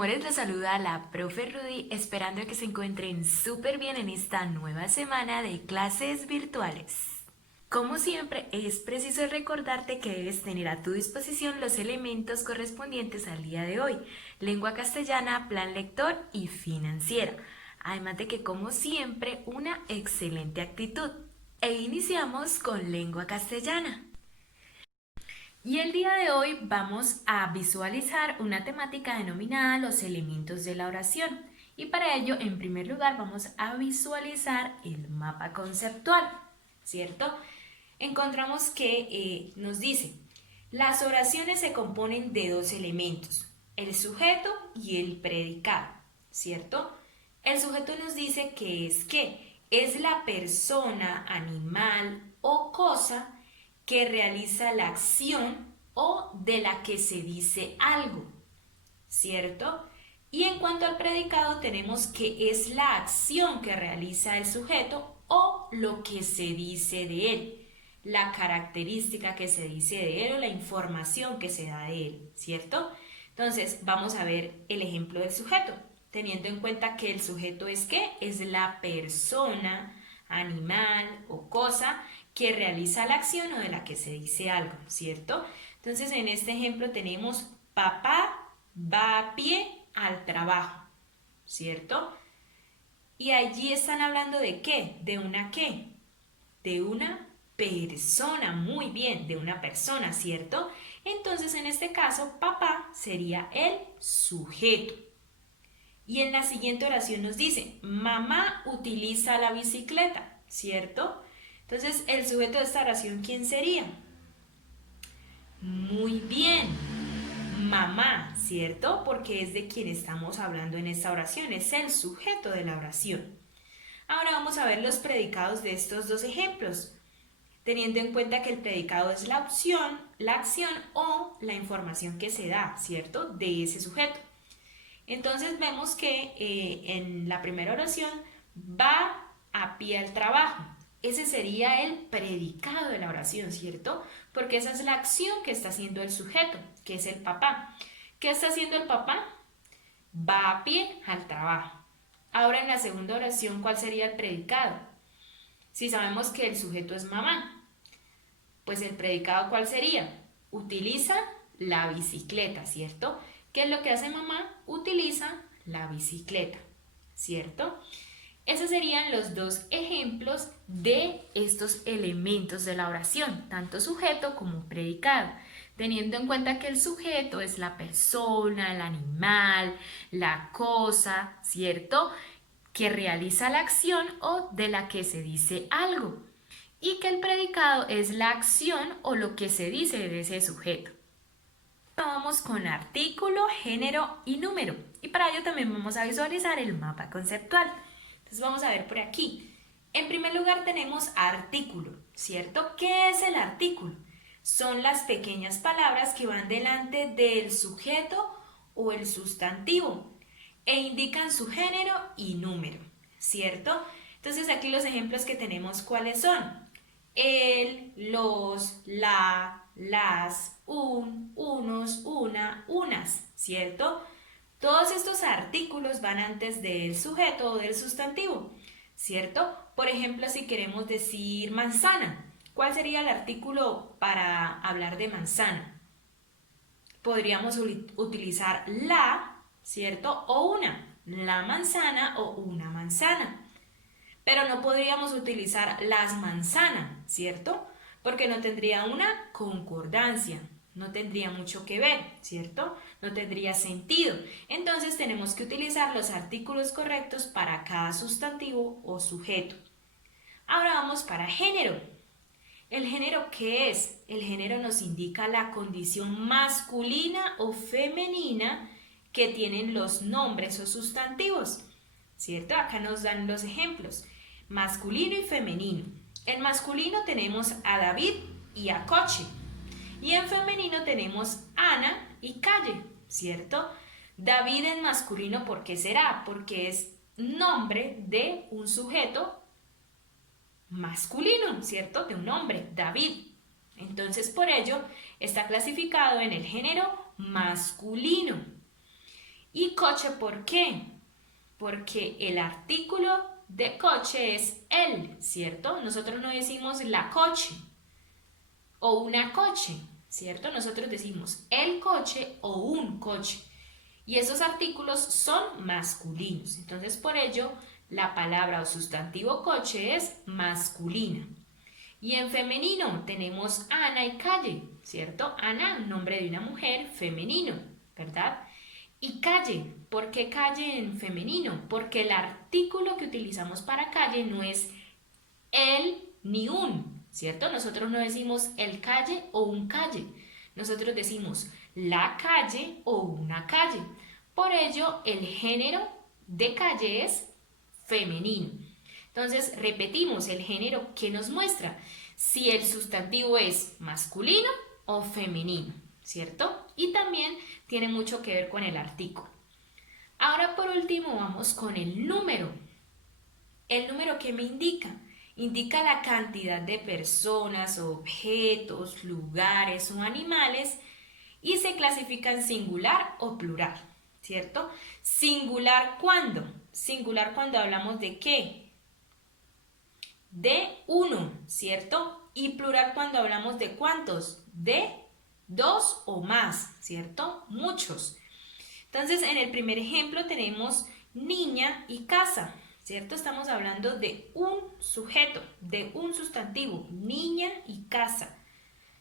amores, les saluda la profe Rudy, esperando que se encuentren súper bien en esta nueva semana de clases virtuales. Como siempre, es preciso recordarte que debes tener a tu disposición los elementos correspondientes al día de hoy: lengua castellana, plan lector y financiera. Además de que, como siempre, una excelente actitud. E iniciamos con lengua castellana. Y el día de hoy vamos a visualizar una temática denominada los elementos de la oración. Y para ello, en primer lugar, vamos a visualizar el mapa conceptual, ¿cierto? Encontramos que nos dice, las oraciones se componen de dos elementos, el sujeto y el predicado, ¿cierto? El sujeto nos dice que es la persona, animal o cosa que realiza la acción o de la que se dice algo, ¿cierto? Y en cuanto al predicado tenemos que es la acción que realiza el sujeto o lo que se dice de él, la característica que se dice de él o la información que se da de él, ¿cierto? Entonces vamos a ver el ejemplo del sujeto, teniendo en cuenta que el sujeto es ¿qué? Es la persona, animal o cosa que realiza la acción o de la que se dice algo, ¿cierto? Entonces en este ejemplo tenemos papá va a pie al trabajo, ¿cierto? Y allí están hablando de ¿qué? ¿De una qué? De una persona, muy bien, de una persona, ¿cierto? Entonces en este caso papá sería el sujeto. Y en la siguiente oración nos dice, mamá utiliza la bicicleta, ¿cierto? Entonces, el sujeto de esta oración, ¿quién sería? Muy bien, mamá, ¿cierto? Porque es de quien estamos hablando en esta oración, es el sujeto de la oración. Ahora vamos a ver los predicados de estos dos ejemplos, teniendo en cuenta que el predicado es la opción, la acción o la información que se da, ¿cierto? De ese sujeto. Entonces vemos que en la primera oración va a pie al trabajo. Ese sería el predicado de la oración, ¿cierto? Porque esa es la acción que está haciendo el sujeto, que es el papá. ¿Qué está haciendo el papá? Va a pie al trabajo. Ahora en la segunda oración, ¿cuál sería el predicado? Si sabemos que el sujeto es mamá, pues el predicado, ¿cuál sería? Utiliza la bicicleta, ¿cierto? ¿Qué es lo que hace mamá? Utiliza la bicicleta, ¿cierto? Esos serían los dos ejemplos de estos elementos de la oración, tanto sujeto como predicado, teniendo en cuenta que el sujeto es la persona, el animal, la cosa, ¿cierto? Que realiza la acción o de la que se dice algo, y que el predicado es la acción o lo que se dice de ese sujeto. Vamos con artículo, género y número, y para ello también vamos a visualizar el mapa conceptual. Entonces vamos a ver por aquí. En primer lugar tenemos artículo, ¿cierto? ¿Qué es el artículo? Son las pequeñas palabras que van delante del sujeto o el sustantivo e indican su género y número, ¿cierto? Entonces aquí los ejemplos que tenemos, ¿cuáles son? El, los, la, las, un, unos, una, unas, ¿cierto? Todos estos artículos van antes del sujeto o del sustantivo, ¿cierto? Por ejemplo, si queremos decir manzana, ¿cuál sería el artículo para hablar de manzana? Podríamos utilizar la, ¿cierto? O una, la manzana o una manzana. Pero no podríamos utilizar las manzanas, ¿cierto? Porque no tendría una concordancia, no tendría mucho que ver, ¿cierto? No tendría sentido. Entonces tenemos que utilizar los artículos correctos para cada sustantivo o sujeto. Ahora vamos para género. ¿El género qué es? El género nos indica la condición masculina o femenina que tienen los nombres o sustantivos, ¿cierto? Acá nos dan los ejemplos, masculino y femenino. En masculino tenemos a David y a Coche, y en femenino tenemos Ana y Calle, ¿cierto? David en masculino, ¿por qué será? Porque es nombre de un sujeto masculino, ¿cierto? De un hombre, David. Entonces, por ello, está clasificado en el género masculino. ¿Y coche por qué? Porque el artículo de coche es el, ¿cierto? Nosotros no decimos la coche o una coche, ¿cierto? Nosotros decimos el coche o un coche. Y esos artículos son masculinos. Entonces, por ello, la palabra o sustantivo coche es masculina. Y en femenino tenemos Ana y calle, ¿cierto? Ana, nombre de una mujer, femenino, ¿verdad? Y calle, ¿por qué calle en femenino? Porque el artículo que utilizamos para calle no es el ni un, ¿cierto? Nosotros no decimos el calle o un calle. Nosotros decimos la calle o una calle. Por ello, el género de calle es femenino. Entonces, repetimos el género que nos muestra si el sustantivo es masculino o femenino, ¿cierto? Y también tiene mucho que ver con el artículo. Ahora, por último, vamos con el número. ¿El número qué me indica? Indica la cantidad de personas, objetos, lugares o animales y se clasifica en singular o plural, ¿cierto? Singular, ¿cuándo? Singular cuando hablamos de ¿qué? De uno, ¿cierto? Y plural cuando hablamos de ¿cuántos? De dos o más, ¿cierto? Muchos. Entonces, en el primer ejemplo tenemos niña y casa, ¿cierto? Estamos hablando de un sujeto, de un sustantivo, niña y casa,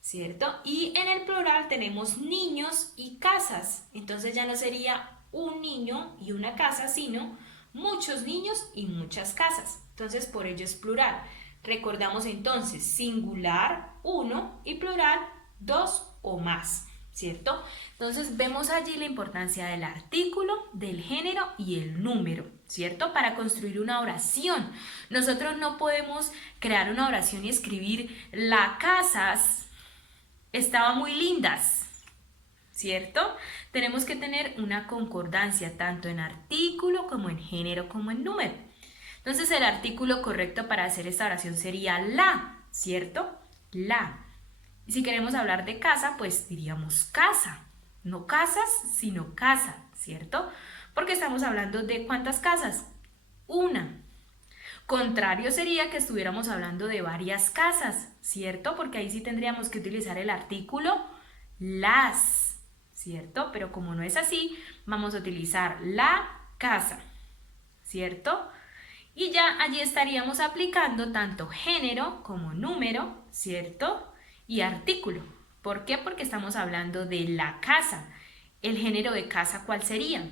¿cierto? Y en el plural tenemos niños y casas. Entonces ya no sería un niño y una casa, sino muchos niños y muchas casas. Entonces por ello es plural. Recordamos entonces singular, uno, y plural, dos o más, ¿cierto? Entonces vemos allí la importancia del artículo, del género y el número, ¿cierto? Para construir una oración. Nosotros no podemos crear una oración y escribir las casas estaban muy lindas, ¿cierto? Tenemos que tener una concordancia tanto en artículo como en género como en número. Entonces el artículo correcto para hacer esta oración sería la, ¿cierto? La. Y si queremos hablar de casa, pues diríamos casa. No casas, sino casa, ¿cierto? Porque estamos hablando de ¿cuántas casas? Una. Contrario sería que estuviéramos hablando de varias casas, ¿cierto? Porque ahí sí tendríamos que utilizar el artículo las, ¿cierto? Pero como no es así, vamos a utilizar la casa, ¿cierto? Y ya allí estaríamos aplicando tanto género como número, ¿cierto? Y artículo. ¿Por qué? Porque estamos hablando de la casa. ¿El género de casa cuál sería?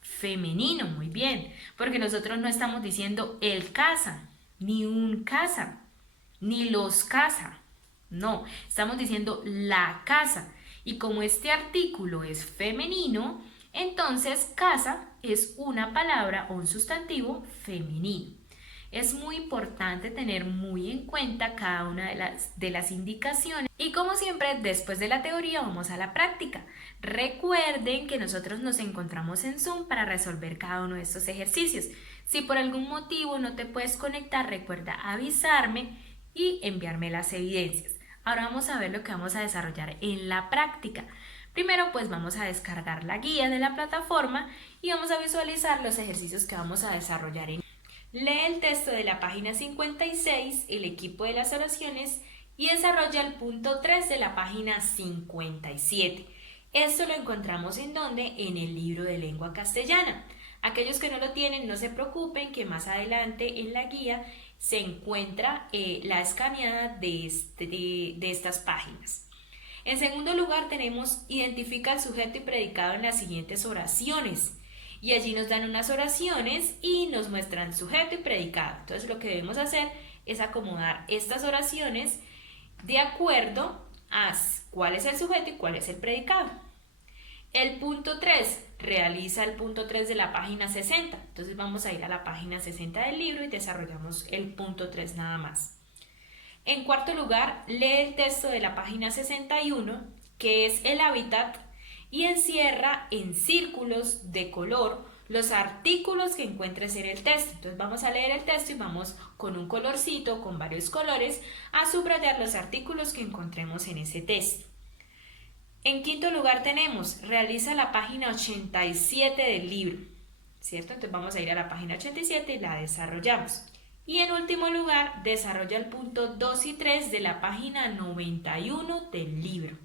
Femenino, muy bien, porque nosotros no estamos diciendo el casa, ni un casa, ni los casa, no, estamos diciendo la casa. Y como este artículo es femenino, entonces casa es una palabra o un sustantivo femenino. Es muy importante tener muy en cuenta cada una de las indicaciones y como siempre después de la teoría vamos a la práctica. Recuerden que nosotros nos encontramos en Zoom para resolver cada uno de estos ejercicios. Si por algún motivo no te puedes conectar, recuerda avisarme y enviarme las evidencias. Ahora vamos a ver lo que vamos a desarrollar en la práctica. Primero pues vamos a descargar la guía de la plataforma y vamos a visualizar los ejercicios que vamos a desarrollar en Lee el texto de la página 56, el equipo de las oraciones, y desarrolla el punto 3 de la página 57. Esto lo encontramos ¿en dónde? En el libro de lengua castellana. Aquellos que no lo tienen, no se preocupen, que más adelante en la guía se encuentra la escaneada de estas páginas. En segundo lugar tenemos identifica el sujeto y predicado en las siguientes oraciones. Y allí nos dan unas oraciones y nos muestran sujeto y predicado. Entonces lo que debemos hacer es acomodar estas oraciones de acuerdo a cuál es el sujeto y cuál es el predicado. El punto 3, realiza el punto 3 de la página 60. Entonces vamos a ir a la página 60 del libro y desarrollamos el punto 3 nada más. En cuarto lugar, lee el texto de la página 61, que es el hábitat, y encierra en círculos de color los artículos que encuentres en el texto. Entonces vamos a leer el texto y vamos con un colorcito, con varios colores, a subrayar los artículos que encontremos en ese texto. En quinto lugar tenemos, realiza la página 87 del libro, ¿cierto? Entonces vamos a ir a la página 87 y la desarrollamos. Y en último lugar, desarrolla el punto 2 y 3 de la página 91 del libro.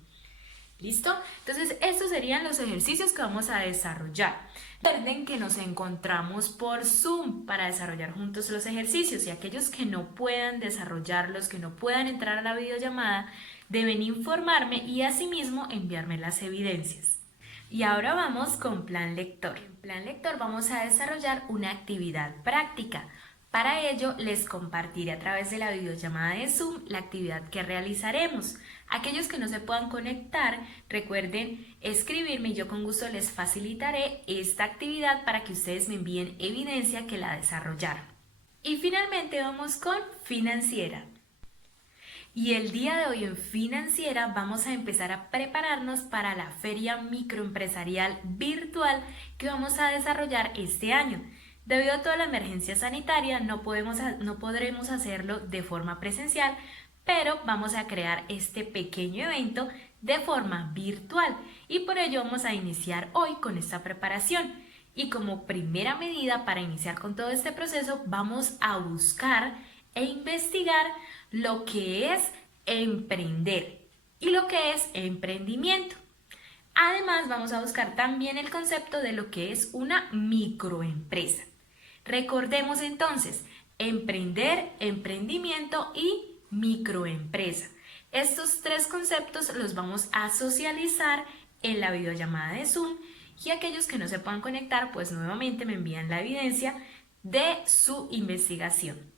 ¿Listo? Entonces, estos serían los ejercicios que vamos a desarrollar. Recuerden que nos encontramos por Zoom para desarrollar juntos los ejercicios y aquellos que no puedan desarrollarlos, que no puedan entrar a la videollamada, deben informarme y asimismo enviarme las evidencias. Y ahora vamos con plan lector. En plan lector vamos a desarrollar una actividad práctica. Para ello, les compartiré a través de la videollamada de Zoom la actividad que realizaremos. Aquellos que no se puedan conectar, recuerden escribirme y yo con gusto les facilitaré esta actividad para que ustedes me envíen evidencia que la desarrollaron. Y finalmente vamos con financiera. Y el día de hoy en financiera vamos a empezar a prepararnos para la feria microempresarial virtual que vamos a desarrollar este año. Debido a toda la emergencia sanitaria no podremos hacerlo de forma presencial, pero vamos a crear este pequeño evento de forma virtual y por ello vamos a iniciar hoy con esta preparación. Y como primera medida para iniciar con todo este proceso vamos a buscar e investigar lo que es emprender y lo que es emprendimiento. Además vamos a buscar también el concepto de lo que es una microempresa. Recordemos entonces, emprender, emprendimiento y microempresa. Estos tres conceptos los vamos a socializar en la videollamada de Zoom y aquellos que no se puedan conectar, pues nuevamente me envían la evidencia de su investigación.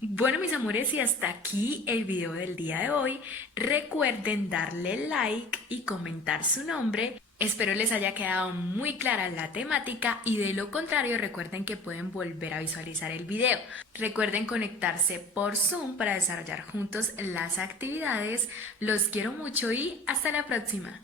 Bueno, mis amores, y hasta aquí el video del día de hoy. Recuerden darle like y comentar su nombre. Espero les haya quedado muy clara la temática y de lo contrario recuerden que pueden volver a visualizar el video. Recuerden conectarse por Zoom para desarrollar juntos las actividades. Los quiero mucho y hasta la próxima.